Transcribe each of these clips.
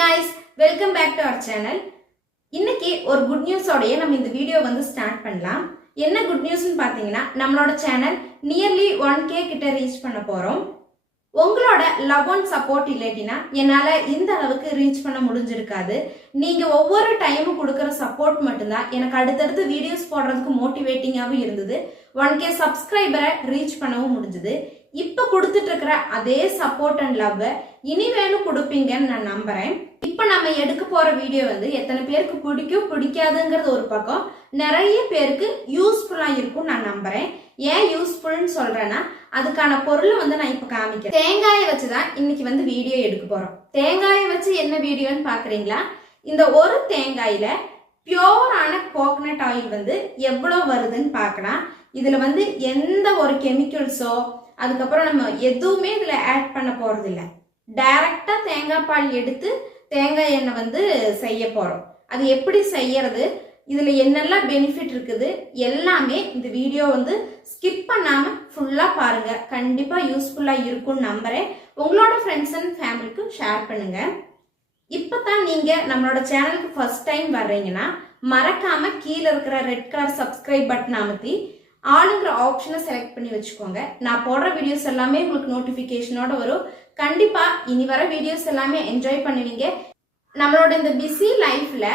guys, welcome back to our channel. இன்னைக்கு ஒரு good நியூஸோடயே நம்ம இந்த வீடியோ வந்து ஸ்டார்ட் பண்ணலாம். என்ன குட் நியூஸ்னு பாத்தீங்கன்னா நம்மளோட சேனல் நியர்லி 1k கிட்ட ரீச் பண்ண போறோம். உங்களோட லவ் அண்ட் சப்போர்ட் இல்லைனா என்னால இந்த அளவுக்கு ரீச் பண்ண முடிஞ்சிருக்காது. நீங்க ஒவ்வொரு டைமும் கொடுக்குற சப்போர்ட் மட்டும்தான் எனக்கு அடுத்தடுத்து வீடியோஸ் போடுறதுக்கு மோட்டிவேட்டிங்காகவும் இருந்தது. 1k சப்ஸ்கிரைபரை ரீச் பண்ணவும் முடிஞ்சது. இப்ப கொடுத்துட்டு இருக்கிற அதே சப்போர்ட் அண்ட் லவ் இனிமேலும் கொடுப்பீங்கன்னு நான் நம்புறேன். இப்ப நம்ம எடுக்க போற வீடியோ வந்து எத்தனை பேருக்கு பிடிக்கும் பிடிக்காதுங்கிறது ஒரு பக்கம், நிறைய பேருக்கு யூஸ்ஃபுல்லா இருக்கும் நான் நம்புறேன். ஏன் யூஸ்ஃபுல்னு சொல்றேன்னா அதுக்கான பொருளை வந்து நான் இப்ப காமிக்கிறேன். தேங்காயை வச்சுதான் இன்னைக்கு வந்து வீடியோ எடுக்க போறோம். தேங்காயை வச்சு என்ன வீடியோன்னு பாக்குறீங்களா? இந்த ஒரு தேங்காயில பியோரான கோகனட் ஆயில் வந்து எவ்வளவு வருதுன்னு பார்க்கலாம். இதுல வந்து எந்த ஒரு கெமிக்கல்ஸோ அதுக்கப்புறம் நம்ம எதுவுமே இதுல ஆட் பண்ண போறது இல்லை. டைரக்டா தேங்காய் பால் எடுத்து தேங்காய் எண்ணெய் வந்து செய்ய போறோம். அது எப்படி செய்யறது, இதுல என்னெல்லாம் பெனிஃபிட் இருக்குது எல்லாமே இந்த வீடியோ வந்து ஸ்கிப் பண்ணாம ஃபுல்லா பாருங்க. கண்டிப்பா யூஸ்ஃபுல்லா இருக்கும்னு நம்புறேன். உங்களோட ஃப்ரெண்ட்ஸ் அண்ட் ஃபேமிலிக்கு ஷேர் பண்ணுங்க. இப்பதான் நீங்க நம்மளோட சேனலுக்கு ஃபர்ஸ்ட் டைம் வர்றீங்கன்னா மறக்காம கீழே இருக்கிற ரெட் கலர் சப்ஸ்கிரைப் பட்டன் அமுத்தி ஆளுங்கிற ஆப்ஷனை செலக்ட் பண்ணி வச்சுக்கோங்க. நான் போடுற வீடியோஸ் எல்லாமே உங்களுக்கு நோட்டிபிகேஷனோட வரும். கண்டிப்பா இனி வர வீடியோஸ் எல்லாமே என்ஜாய் பண்ணுவீங்க. நம்மளோட இந்த பிஸி லைஃப்ல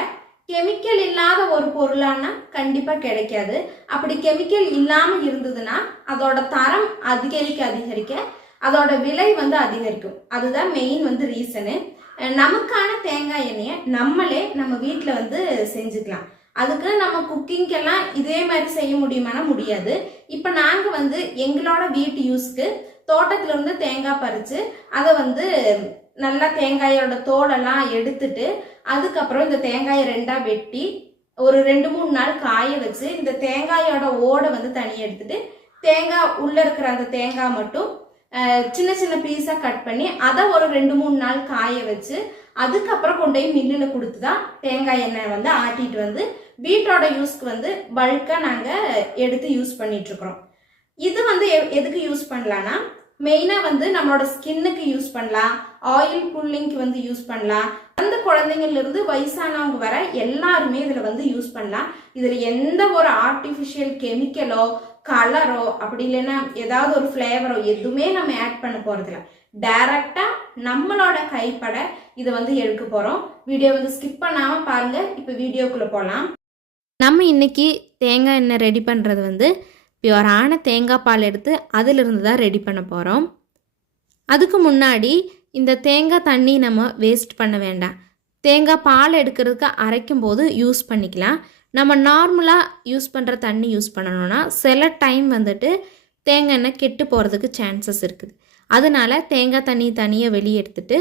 கெமிக்கல் இல்லாத ஒரு பொருளானா கண்டிப்பா கிடைக்காது. அப்படி கெமிக்கல் இல்லாம இருந்ததுன்னா அதோட தரம் அதிகரிக்க அதோட விலை வந்து அதிகரிக்கும். அதுதான் மெயின் வந்து ரீசனு. நமக்கான தேங்காய் எண்ணெயை நம்மளே நம்ம வீட்டுல வந்து செஞ்சுக்கலாம். அதுக்கு நம்ம குக்கிங்கெல்லாம் இதே மாதிரி செய்ய முடியுமானா முடியாது. இப்ப நாங்க வந்து எங்களோட வீட்டு யூஸ்க்கு தோட்டத்துல இருந்து தேங்காய் பறிச்சு அதை வந்து நல்லா தேங்காயோட தோலெல்லாம் எடுத்துட்டு அதுக்கப்புறம் இந்த தேங்காயை ரெண்டா வெட்டி ஒரு 2-3 நாள் காய வச்சு இந்த தேங்காயோட ஓடை வந்து தனியாக எடுத்துட்டு தேங்காய் உள்ள இருக்கிற அந்த தேங்காய் மட்டும் சின்ன சின்ன பீஸா கட் பண்ணி அதை ஒரு 2-3 நாள் காய வச்சு அதுக்கப்புறம் கொண்டு போய் மில்லில் கொடுத்து தான் தேங்காய் எண்ணெய் வந்து ஆட்டிட்டு வந்து வீட்டோட யூஸ்க்கு வந்து பல்கா நாங்க எடுத்து யூஸ் பண்ணிட்டு இருக்கிறோம். இது வந்து எதுக்கு யூஸ் பண்ணலாம்னா மெயினா வந்து நம்மளோட ஸ்கின்னுக்கு யூஸ் பண்ணலாம், ஆயில் புல்லிங்க்கு வந்து யூஸ் பண்ணலாம். அந்த குழந்தைங்கள்ல இருந்து வயசானவங்க வர எல்லாருமே இதுல வந்து யூஸ் பண்ணலாம். இதுல எந்த ஒரு ஆர்டிபிஷியல் கெமிக்கலோ கலரோ அப்படி இல்லைன்னா ஏதாவது ஒரு ஃபிளேவரோ எதுவுமே நம்ம ஆட் பண்ண போறதில்ல. டைரக்டா நம்மளோட கைப்பட இதை வந்து எடுக்க போறோம். வீடியோ வந்து ஸ்கிப் பண்ணாம பாருங்க. இப்ப வீடியோக்குள்ள போலாம். நம்ம இன்னைக்கு தேங்காய் எண்ணெய் ரெடி பண்ணுறது வந்து பியூரான தேங்காய் பால் எடுத்து அதிலிருந்து தான் ரெடி பண்ண போகிறோம். அதுக்கு முன்னாடி இந்த தேங்காய் தண்ணி நம்ம வேஸ்ட் பண்ண வேண்டாம். தேங்காய் பால் எடுக்கிறதுக்கு அரைக்கும் போது யூஸ் பண்ணிக்கலாம். நம்ம நார்மலாக யூஸ் பண்ணுற தண்ணி யூஸ் பண்ணணும்னா சில டைம் வந்துட்டு தேங்காய் எண்ணெய் கெட்டு போகிறதுக்கு சான்சஸ் இருக்குது. அதனால தேங்காய் தண்ணி தனியாக வெளியே எடுத்துட்டு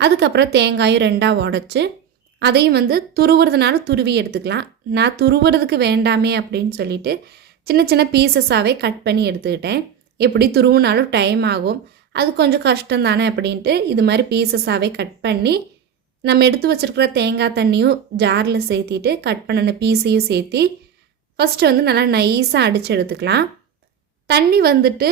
அதுக்கப்புறம் தேங்காயும் ரெண்டாக உடச்சி அதையும் வந்து துருவுறதுனால துருவி எடுத்துக்கலாம். நான் துருவுறதுக்கு வேண்டாமே அப்படின்னு சொல்லிட்டு சின்ன சின்ன பீசஸாகவே கட் பண்ணி எடுத்துக்கிட்டேன். எப்படி துருவுனாலும் டைம் ஆகும், அது கொஞ்சம் கஷ்டம் தானே அப்படின்ட்டு இது மாதிரி பீசஸாகவே கட் பண்ணி நம்ம எடுத்து வச்சுருக்கிற தேங்காய் தண்ணியும் ஜாரில் சேர்த்திட்டு கட் பண்ணின பீஸையும் சேர்த்தி ஃபஸ்ட்டு வந்து நல்லா நைஸாக அடித்து எடுத்துக்கலாம். தண்ணி வந்துட்டு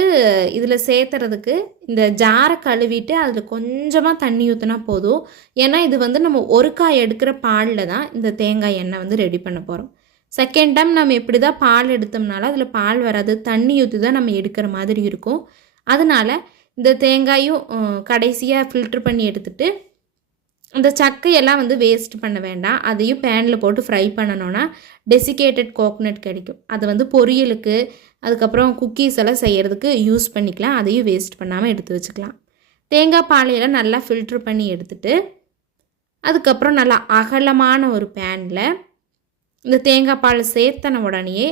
இதில் சேர்த்துறதுக்கு இந்த ஜாரை கழுவிட்டு அதில் கொஞ்சமாக தண்ணி ஊற்றினா போதும். ஏன்னா இது வந்து நம்ம ஒரு காய் எடுக்கிற பாலில் தான் இந்த தேங்காய் எண்ணெய் வந்து ரெடி பண்ண போகிறோம். செகண்ட் டைம் நம்ம எப்படி தான் பால் எடுத்தோம்னாலும் அதில் பால் வராது, தண்ணி ஊற்றி தான் நம்ம எடுக்கிற மாதிரி இருக்கும். அதனால் இந்த தேங்காயும் கடைசியாக ஃபில்ட்ரு பண்ணி எடுத்துட்டு அந்த சக்கையெல்லாம் வந்து வேஸ்ட் பண்ண வேண்டாம். அதையும் பேனில் போட்டு ஃப்ரை பண்ணணுன்னா டெசிகேட்டட் கோகனட் கிடைக்கும். அது வந்து பொரியலுக்கு அதுக்கப்புறம் குக்கீஸ் எல்லாம் செய்கிறதுக்கு யூஸ் பண்ணிக்கலாம். அதையும் வேஸ்ட் பண்ணாமல் எடுத்து வச்சுக்கலாம். தேங்காய் பாலையெல்லாம் நல்லா ஃபில்ட்ரு பண்ணி எடுத்துட்டு அதுக்கப்புறம் நல்லா அகலமான ஒரு பேனில் இந்த தேங்காய் பால் சேர்த்தன உடனேயே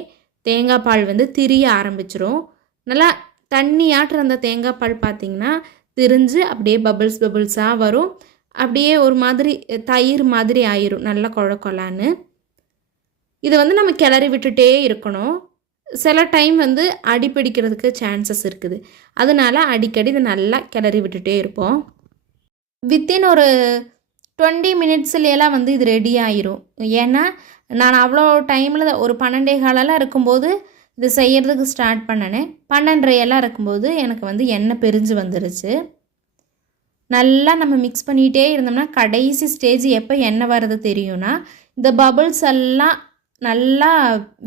தேங்காய் பால் வந்து திரிய ஆரம்பிச்சிரும். நல்லா தண்ணியாட்டுற அந்த தேங்காய் பால் பார்த்திங்கன்னா திரிஞ்சு அப்படியே பபிள்ஸாக வரும். அப்படியே ஒரு மாதிரி தயிர் மாதிரி ஆயிரும், நல்லா கொழன்னு. இதை வந்து நம்ம கிளறி விட்டுட்டே இருக்கணும். சில டைம் வந்து அடிப்பிடிக்கிறதுக்கு சான்சஸ் இருக்குது. அதனால அடிக்கடி இதை நல்லா கிளறி விட்டுட்டே இருப்போம். வித்தின் ஒரு 20 மினிட்ஸ்லாம் வந்து இது ரெடி ஆயிரும். ஏன்னா நான் அவ்வளோ டைமில் ஒரு 12:15 இருக்கும்போது இது செய்கிறதுக்கு ஸ்டார்ட் பண்ணினேன். 12:30 இருக்கும்போது எனக்கு வந்து எண்ணெய் பிரிஞ்சு வந்துருச்சு. நல்லா நம்ம மிக்ஸ் பண்ணிகிட்டே இருந்தோம்னா கடைசி ஸ்டேஜ் எப்போ எண்ணெய் வர்றது தெரியும்னா இந்த பபிள்ஸ் எல்லாம் நல்லா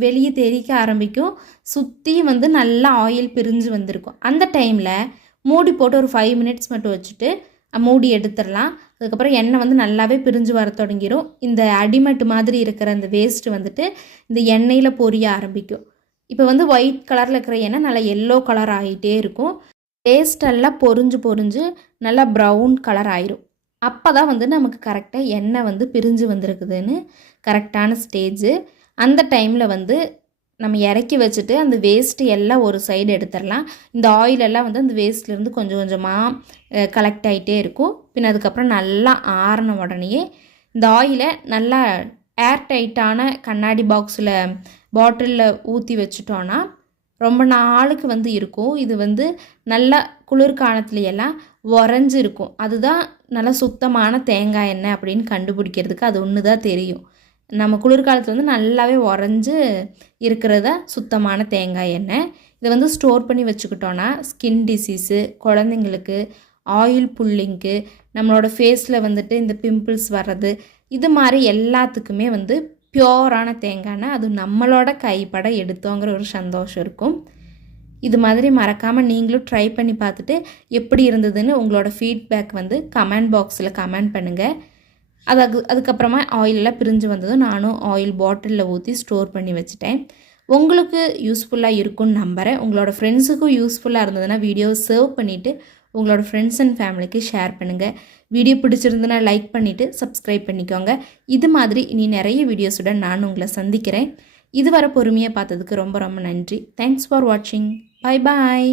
வெளியே தெறிக்க ஆரம்பிக்கும், சுற்றி வந்து நல்லா ஆயில் பிரிஞ்சு வந்திருக்கும். அந்த டைமில் மூடி போட்டு ஒரு 5 மினிட்ஸ் மட்டும் வச்சுட்டு மூடி எடுத்துடலாம். அதுக்கப்புறம் எண்ணெய் வந்து நல்லாவே பிரிஞ்சு வர தொடங்கிடும். இந்த அடிமட்டு மாதிரி இருக்கிற அந்த வேஸ்ட்டு வந்துட்டு இந்த எண்ணெயில் பொரிய ஆரம்பிக்கும். இப்போ வந்து ஒயிட் கலரில் இருக்கிற எண்ணெய் நல்லா எல்லோ கலர் ஆகிட்டே இருக்கும். வேஸ்டெல்லாம் பொரிஞ்சு நல்லா ப்ரௌன் கலர் ஆயிரும். அப்போ தான் வந்து நமக்கு கரெக்டாக எண்ணெய் வந்து பிரிஞ்சு வந்திருக்குதுன்னு கரெக்டான ஸ்டேஜு. அந்த டைமில் வந்து நம்ம இறக்கி வச்சுட்டு அந்த வேஸ்ட்டு எல்லாம் ஒரு சைடு எடுத்துடலாம். இந்த ஆயிலெல்லாம் வந்து அந்த வேஸ்ட்லேருந்து கொஞ்சம் கொஞ்சமாக கலெக்ட் ஆகிட்டே இருக்கும். பின் அதுக்கப்புறம் நல்லா ஆறின உடனேயே இந்த ஆயிலை நல்லா ஏர் டைட்டான கண்ணாடி பாட்டிலில் ஊற்றி வச்சுட்டோன்னா ரொம்ப நாளுக்கு வந்து இருக்கும். இது வந்து நல்லா குளிர்காலத்துலையெல்லாம் உறைஞ்சி இருக்கும். அதுதான் நல்லா சுத்தமான தேங்காய் எண்ணெய் அப்படின்னு கண்டுபிடிக்கிறதுக்கு அது ஒன்று தான் தெரியும். நம்ம குளிர்காலத்தில் வந்து நல்லாவே உறைஞ்சி இருக்கிறதா சுத்தமான தேங்காய் எண்ணெய். இதை வந்து ஸ்டோர் பண்ணி வச்சுக்கிட்டோன்னா ஸ்கின் டிசீஸு, குழந்தைங்களுக்கு ஆயில் புல்லிங்க்கு, நம்மளோட ஃபேஸில் வந்துட்டு இந்த பிம்பிள்ஸ் வர்றது, இது மாதிரி எல்லாத்துக்குமே வந்து பியோரான தேங்காய்னா அது நம்மளோட கைப்பட எடுத்தோங்கிற ஒரு சந்தோஷம் இருக்கும். இது மாதிரி மறக்காமல் நீங்களும் ட்ரை பண்ணி பார்த்துட்டு எப்படி இருந்ததுன்னு உங்களோட ஃபீட்பேக் வந்து கமெண்ட் பாக்ஸில் கமெண்ட் பண்ணுங்கள். அதுக்கப்புறமா ஆயிலெல்லாம் பிரிஞ்சு வந்ததும் நானும் ஆயில் பாட்டிலில் ஊற்றி ஸ்டோர் பண்ணி வச்சுட்டேன். உங்களுக்கு யூஸ்ஃபுல்லாக இருக்கும்னு நம்புகிறேன். உங்களோட ஃப்ரெண்ட்ஸுக்கும் யூஸ்ஃபுல்லாக இருந்ததுன்னா வீடியோ சேவ் பண்ணிவிட்டு உங்களோட ஃப்ரெண்ட்ஸ் அண்ட் ஃபேமிலிக்கு ஷேர் பண்ணுங்கள். வீடியோ பிடிச்சிருந்துன்னா லைக் பண்ணிவிட்டு சப்ஸ்கிரைப் பண்ணிக்கோங்க. இது மாதிரி இனி நிறைய வீடியோஸுடன் நான் உங்களை சந்திக்கிறேன். இதுவரை பொறுமையாக பார்த்ததுக்கு ரொம்ப ரொம்ப நன்றி. தேங்க்ஸ் ஃபார் வாட்சிங். Bye bye.